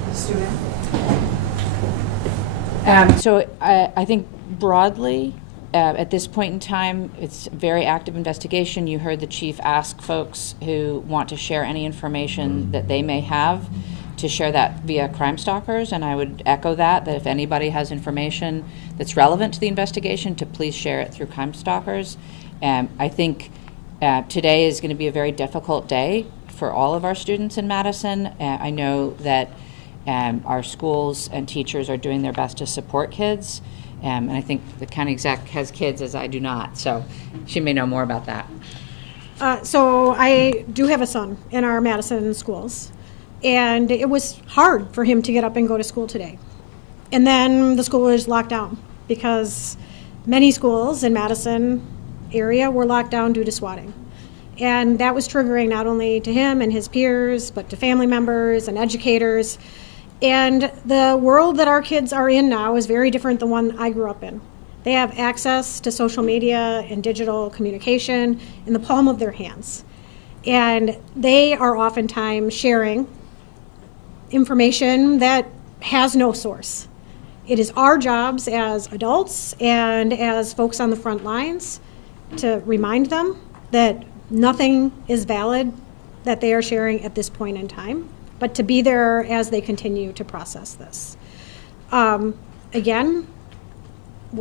the student. So I think broadly, at this point in time, it's a very active investigation. You heard the chief ask folks who want to share any information that they may have to share that via Crime Stalkers, and I would echo that if anybody has information that's relevant to the investigation, to please share it through Crime Stalkers. I think today is going to be a very difficult day for all of our students in Madison. I know that our schools and teachers are doing their best to support kids. And I think the county exec has kids, as I do not, so she may know more about that. So I do have a son in our Madison schools, and it was hard for him to get up and go to school today. And then the school was locked down because many schools in Madison area were locked down due to swatting. And that was triggering not only to him and his peers, but to family members and educators. And the world that our kids are in now is very different than the one I grew up in. They have access to social media and digital communication in the palm of their hands. And they are oftentimes sharing information that has no source. It is our jobs as adults and as folks on the front lines to remind them that nothing is valid that they are sharing at this point in time, but to be there as they continue to process this. Again,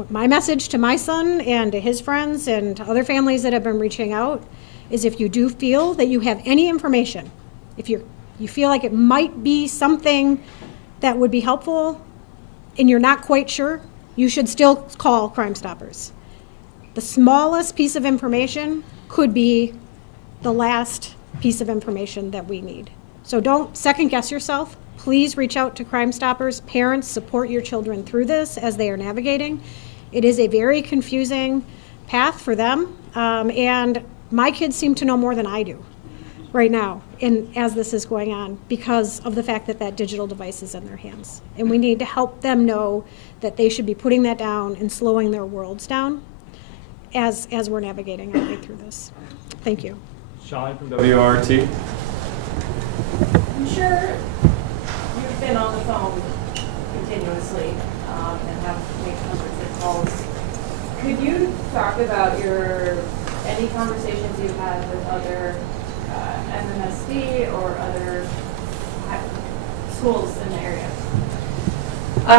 my message to my son and to his friends and to other families that have been reaching out is if you do feel that you have any information, if you feel like it might be something that would be helpful and you're not quite sure, you should still call Crime Stoppers. The smallest piece of information could be the last piece of information that we need. So don't second guess yourself. Please reach out to Crime Stoppers. Parents, support your children through this as they are navigating. It is a very confusing path for them, and my kids seem to know more than I do right now as this is going on because of the fact that that digital device is in their hands. And we need to help them know that they should be putting that down and slowing their worlds down as we're navigating our way through this. Thank you. Shon from WRT. I'm sure you've been on the phone continuously and have made hundreds of calls. Could you talk about any conversations you've had with other MMSD or other schools in the area?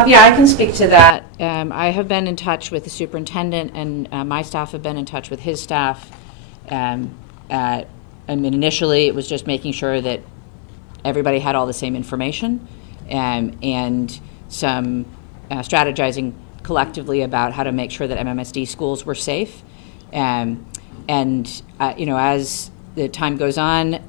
Yeah, I can speak to that. I have been in touch with the superintendent, and my staff have been in touch with his staff. Initially, it was just making sure that everybody had all the same information, and some strategizing collectively about how to make sure that MMSD schools were safe. As the time goes on,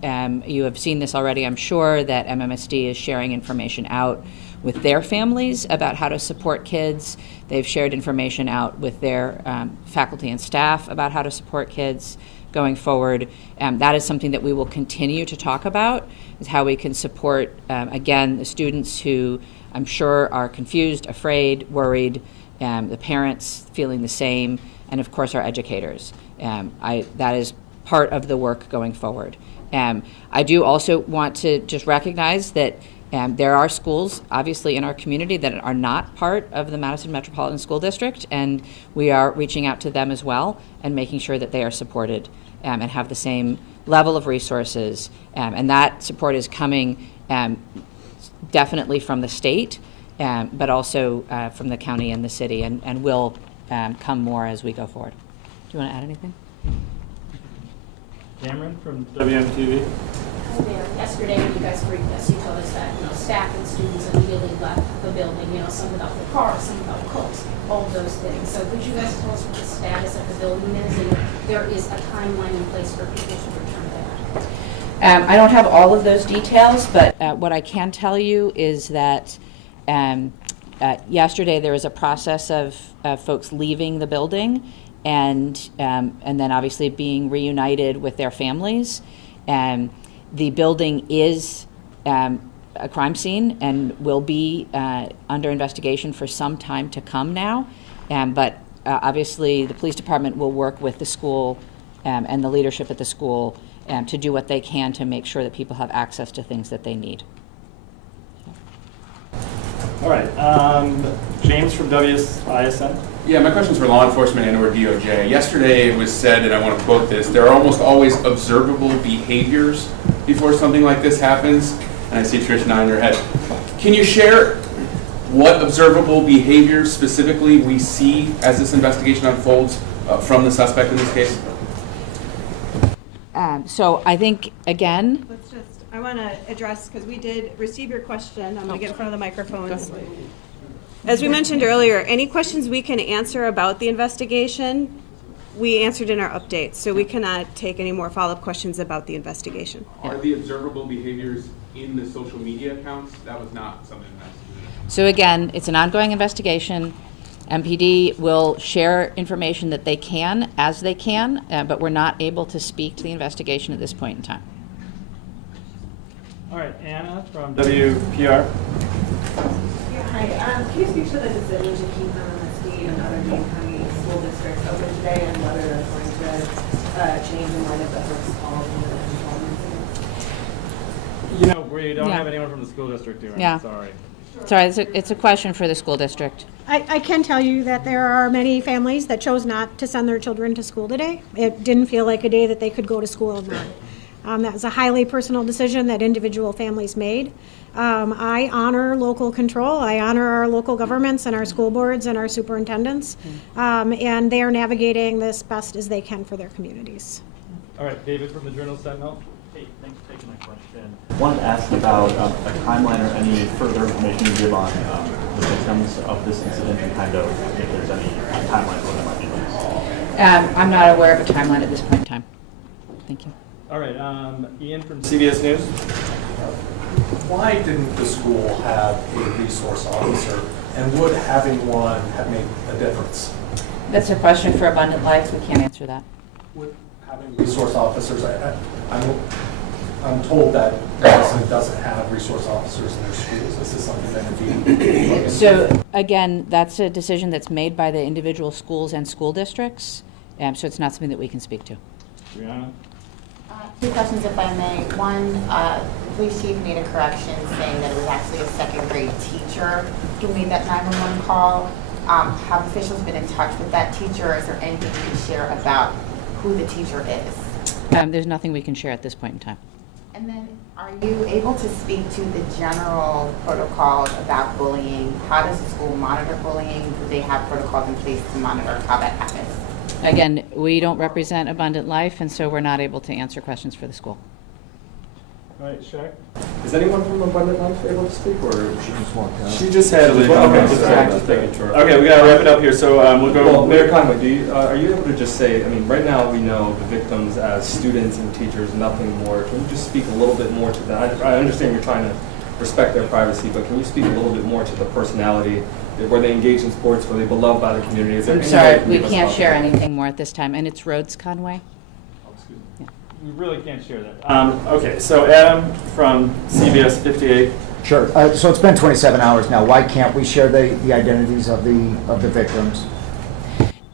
you have seen this already, I'm sure, that MMSD is sharing information out with their families about how to support kids. They've shared information out with their faculty and staff about how to support kids going forward. That is something that we will continue to talk about, is how we can support, again, the students who I'm sure are confused, afraid, worried, the parents feeling the same, and of course our educators. That is part of the work going forward. I do also want to just recognize that there are schools, obviously, in our community that are not part of the Madison Metropolitan School District, and we are reaching out to them as well and making sure that they are supported and have the same level of resources. And that support is coming definitely from the state, but also from the county and the city, and will come more as we go forward. Do you want to add anything? Cameron from WBBM-TV. Hi there. Yesterday when you guys briefed us, you told us that staff and students immediately left the building. Some without their cars, some without cooks, all of those things. So could you guys tell us what the status of the building is, and if there is a timeline in place for people to return back? I don't have all of those details, but what I can tell you is that yesterday there was a process of folks leaving the building and then obviously being reunited with their families. The building is a crime scene and will be under investigation for some time to come now. But obviously the police department will work with the school and the leadership at the school to do what they can to make sure that people have access to things that they need. All right, James from WISN. Yeah, my question's for law enforcement and or DOJ. Yesterday it was said, and I want to quote this, there are almost always observable behaviors before something like this happens. And I see Trish nodding her head. Can you share what observable behaviors specifically we see as this investigation unfolds from the suspect in this case? So I think, again, I want to address, because we did receive your question. I'm going to get in front of the microphones. As we mentioned earlier, any questions we can answer about the investigation, we answered in our update, so we cannot take any more follow-up questions about the investigation. Are the observable behaviors in the social media accounts? That was not something that's... So again, it's an ongoing investigation. MPD will share information that they can as they can, but we're not able to speak to the investigation at this point in time. All right, Anna from WPR. Hi, can you speak to the decision to keep MSD and other Dane County school districts open today and whether that's going to change in light of the first call and the involvement? You know, we don't have anyone from the school district here. Yeah. Sorry. Sorry, it's a question for the school district. I can tell you that there are many families that chose not to send their children to school today. It didn't feel like a day that they could go to school and learn. That was a highly personal decision that individual families made. I honor local control. I honor our local governments and our school boards and our superintendents, and they are navigating this best as they can for their communities. All right, David from the Journal-Sentinel. Hey, thanks for taking my question. I wanted to ask about a timeline or any further information you give on the victims of this incident and kind of if there's any timeline for what might be released. I'm not aware of a timeline at this point in time. Thank you. All right, Ian from CBS News. Why didn't the school have a resource officer, and would having one have made a difference? That's a question for Abundant Life. We can't answer that. Would having resource officers, I'm told that Madison doesn't have resource officers in their schools. This is something that could be. So again, that's a decision that's made by the individual schools and school districts, so it's not something that we can speak to. Brianna? Two questions, if I may. One, the police chief made a correction saying that it was actually a second grade teacher who made that 911 call. Have officials been in touch with that teacher? Is there anything you can share about who the teacher is? There's nothing we can share at this point in time. And then, are you able to speak to the general protocols about bullying? How does the school monitor bullying? Do they have protocols in place to monitor how that happens? Again, we don't represent Abundant Life, and so we're not able to answer questions for the school. All right, Shaq. Is anyone from Abundant Life able to speak, or she just walked out? She just had Okay, okay, we gotta wrap it up here. So we'll go. Well, Mayor Conway, are you able to just say? I mean, right now we know the victims as students and teachers, nothing more. Can you just speak a little bit more to that? I understand you're trying to respect their privacy, but can you speak a little bit more to the personality? Were they engaged in sports? Were they beloved by the community? I'm sorry, we can't share anything more at this time. And it's Rhodes, Conway? Yeah. We really can't share that. Okay, so Adam from CBS 58. Sure. So it's been 27 hours now. Why can't we share the identities of the victims?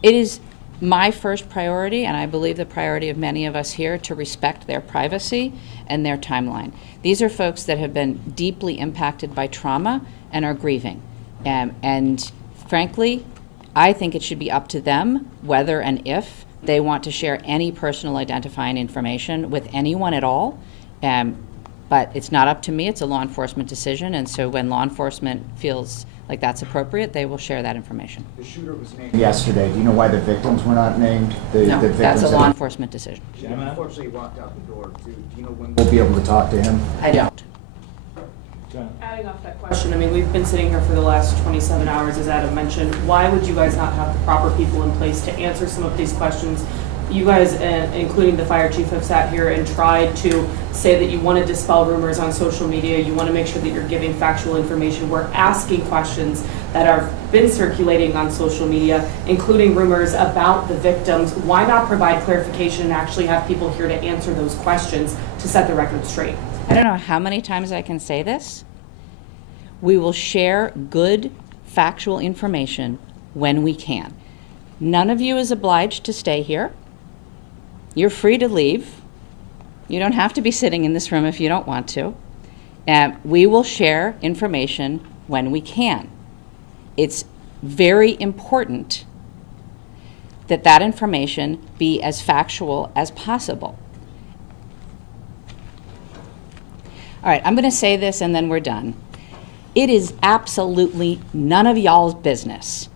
It is my first priority, and I believe the priority of many of us here, to respect their privacy and their timeline. These are folks that have been deeply impacted by trauma and are grieving. And frankly, I think it should be up to them whether and if they want to share any personal identifying information with anyone at all. But it's not up to me, it's a law enforcement decision, and so when law enforcement feels like that's appropriate, they will share that information. The shooter was named yesterday. Do you know why the victims were not named? No, that's a law enforcement decision. He unfortunately walked out the door, too. Do you know when we'll be able to talk to him? I don't. Adding off that question, I mean, we've been sitting here for the last 27 hours, as Adam mentioned. Why would you guys not have the proper people in place to answer some of these questions? You guys, including the fire chief, have sat here and tried to say that you want to dispel rumors on social media. You want to make sure that you're giving factual information. We're asking questions that have been circulating on social media, including rumors about the victims. Why not provide clarification and actually have people here to answer those questions to set the record straight? I don't know how many times I can say this. We will share good factual information when we can. None of you is obliged to stay here. You're free to leave. You don't have to be sitting in this room if you don't want to. We will share information when we can. It's very important that that information be as factual as possible. All right, I'm going to say this and then we're done. It is absolutely none of y'all's business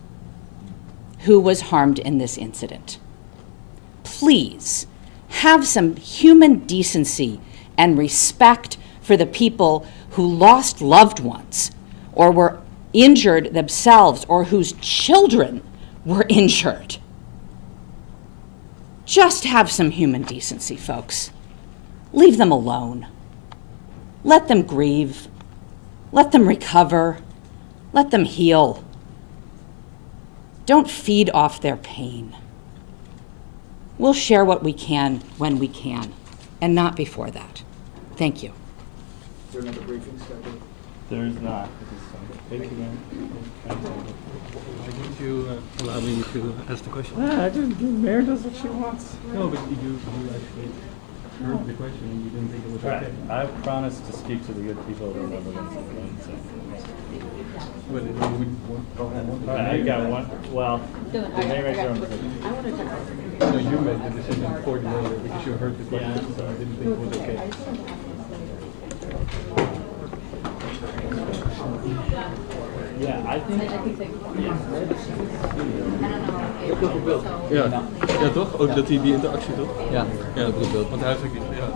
who was harmed in this incident. Please have some human decency and respect for the people who lost loved ones or were injured themselves or whose children were injured. Just have some human decency, folks. Leave them alone. Let them grieve. Let them recover. Let them heal. Don't feed off their pain. We'll share what we can when we can, and not before that. Thank you. Is there another briefing scheduled? There's not. Thank you, ma'am. Why didn't you allow me to ask the question? I didn't. The mayor does what she wants. No, but you actually heard the question and you didn't think it was Right. okay. I promised to speak to the good people that live against the guns. But we don't have one. I got one. Well, the mayor makes her own decision. No, you made the decision for the mayor because you heard the question and you didn't think it was okay. Yeah, I think. Dat probeert. Ja. Ja, toch? Ook dat die interactie, toch? Ja. Ja, dat probeert. Want hij heeft ook iets. Ja.